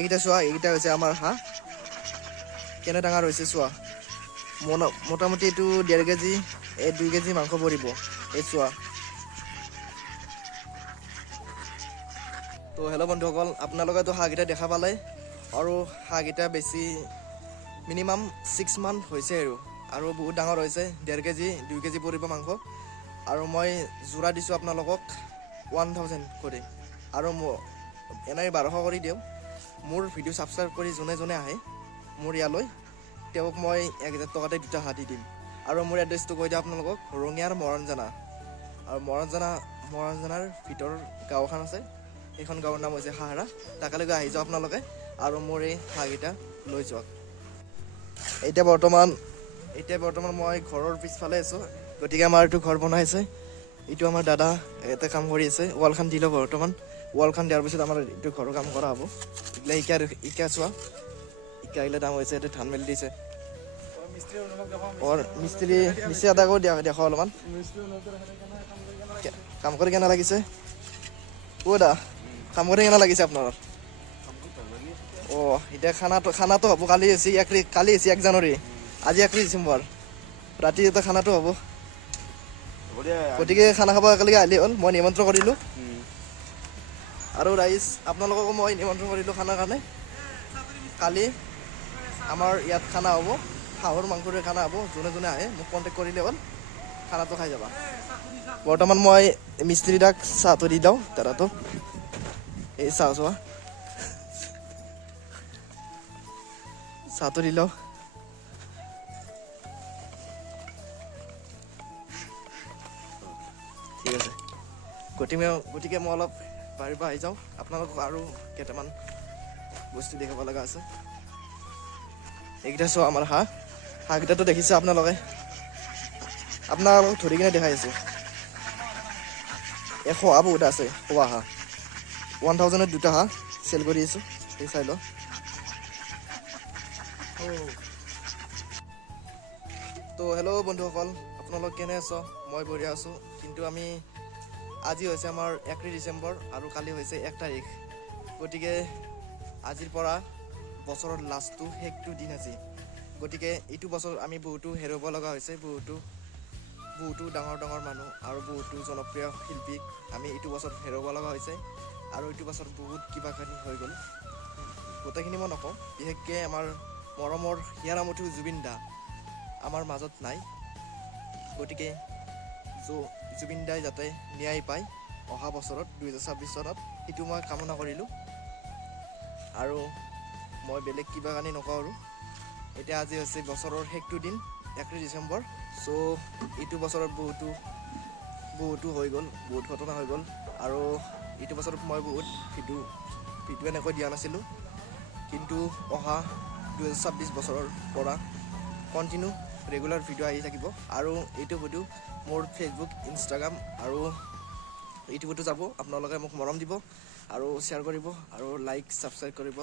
এইকেইটা চোৱা, এইকেইটা হৈছে আমাৰ হাঁহ। কেনে ডাঙৰ হৈছে চোৱা। মোটামুটি এইটো 1.5 কেজি 2 কেজি মাংস পৰিব। এই চোৱা। তো হেল্ল' বন্ধুসকল, আপোনালোকেতো হাঁহকেইটা দেখা পালে। আৰু হাঁহকেইটা বেছি মিনিমাম 6 মান হৈছে আৰু বহুত ডাঙৰ হৈছে। 1.5 কেজি 2 কেজি পৰিব মাংস। আৰু মই যোৰা দিছোঁ আপোনালোকক 1000 কৰি। আৰু এনেই 1200 কৰি দিওঁ। মোৰ ভিডিঅ' ছাবস্ক্ৰাইব কৰি যোনে যোনে আহে মোৰ ইয়ালৈ, তেওঁক মই 1000 টকাতে 2টা হাঁহ দি দিম। আৰু মোৰ এড্ৰেছটো কৈ দিওঁ আপোনালোকক, ৰঙিয়াৰ মৰাণজানা। আৰু মৰাণজানাৰ ভিতৰৰ গাঁও এখন আছে, সেইখন গাঁৱৰ নাম হৈছে হাঁহৰা। তালৈকে আহি যাওক আপোনালোকে আৰু মোৰ এই হাঁহকেইটা লৈ যাওক। এতিয়া বৰ্তমান মই ঘৰৰ পিছফালে আছোঁ। গতিকে আমাৰ এইটো ঘৰ বনাইছে। এইটো আমাৰ দাদা ইয়াতে কাম কৰি আছে। ৱালখন দি লওঁ বৰ্তমান। ৱালখন দিয়াৰ পিছত আমাৰ এইটো ঘৰৰ কাম কৰা হ'ব। ইটা চোৱা, ইটা আহিলে দাম হৈছে। ইয়াতে ধান মেলি দিছে। মিস্ত্ৰী এটা কৰি দেখুৱা অলপমান কাম কৰি কেনে লাগিছে। দা কাম কৰি কেনে লাগিছে আপোনাৰ? এতিয়া খানাটো হ'ব। কালি হৈছে 1 জানুৱাৰী, আজি 1 ডিচেম্বৰ। ৰাতি এটা খানাটো হ'ব। গতিকে খানা খাব একেলগে আহিলে হ'ল। মই নিমন্ত্ৰণ কৰিলোঁ। আৰু ৰাইজ আপোনালোককো মই নিমন্ত্ৰণ কৰিলোঁ খানাৰ কাৰণে। কালি আমাৰ ইয়াত খানা হ'ব, হাঁহৰ মাংসৰে খানা হ'ব। যোনে যোনে আহে মোক কণ্টেক্ট কৰিলে হ'ল, খানাটো খাই যাবা। বৰ্তমান মই মিস্ত্ৰীটাক চাহটো দি দিওঁ, দাদাটো। এই চাহ চোৱা, চাহটো দি লওঁ। ঠিক আছে। গতিকে মই অলপ বাহিৰৰ পৰা আহি যাওঁ। আপোনালোকক আৰু কেইটামান বস্তু দেখাব লগা আছে। এইকেইটা চোৱা আমাৰ হাঁহকেইটাতো দেখিছে আপোনালোকক ধৰি কিনে দেখাই আছোঁ। শহা বহুত আছে, শহা হাঁহ 1000ত 2টা হাঁহ চেল কৰি আছোঁ। এই চাই লওঁ। তো হেল্ল' বন্ধুসকল, আপোনালোক কেনে আছ? মই বঢ়িয়া আছোঁ। কিন্তু আজি হৈছে আমাৰ 1 ডিচেম্বৰ আৰু কালি হৈছে 1 তাৰিখ। গতিকে আজিৰ পৰা বছৰৰ লাষ্টটো শেষটো দিন আজি। গতিকে এইটো বছৰ আমি বহুতো হেৰুৱাব লগা হৈছে। বহুতো ডাঙৰ মানুহ আৰু বহুতো জনপ্ৰিয় শিল্পীক আমি এইটো বছৰ হেৰুৱাব লগা হৈছে। আৰু এইটো বছৰ বহুত কিবাকিবি হৈ গ'ল। গোটেইখিনি মই নকওঁ। বিশেষকৈ আমাৰ মৰমৰ হিয়াৰ জুবিন দা আমাৰ মাজত নাই। গতিকে জুবিন দাই যাতে ন্যায় পায় অহা বছৰত 2026 চনত, সেইটো মই কামনা কৰিলোঁ। আৰু মই বেলেগ কিবা কানি নকওঁ আৰু। এতিয়া আজি হৈছে বছৰৰ শেষটো দিন, 1 ডিচেম্বৰ। এইটো বছৰত বহুতো হৈ গ'ল, বহুত ঘটনা হৈ গ'ল। আৰু এইটো বছৰত মই বহুত ভিডিঅ' এনেকৈ দিয়া নাছিলোঁ। কিন্তু অহা 2026 বছৰৰ পৰা কণ্টিনিউ ৰেগুলাৰ ভিডিঅ' আহি থাকিব। আৰু এইটো ভিডিঅ' মোৰ ফেচবুক, ইনষ্টাগ্ৰাম আৰু ইউটিউবতো যাব। আপোনালোকে মোক মৰম দিব আৰু শ্বেয়াৰ কৰিব আৰু লাইক ছাবস্ক্ৰাইব কৰিব।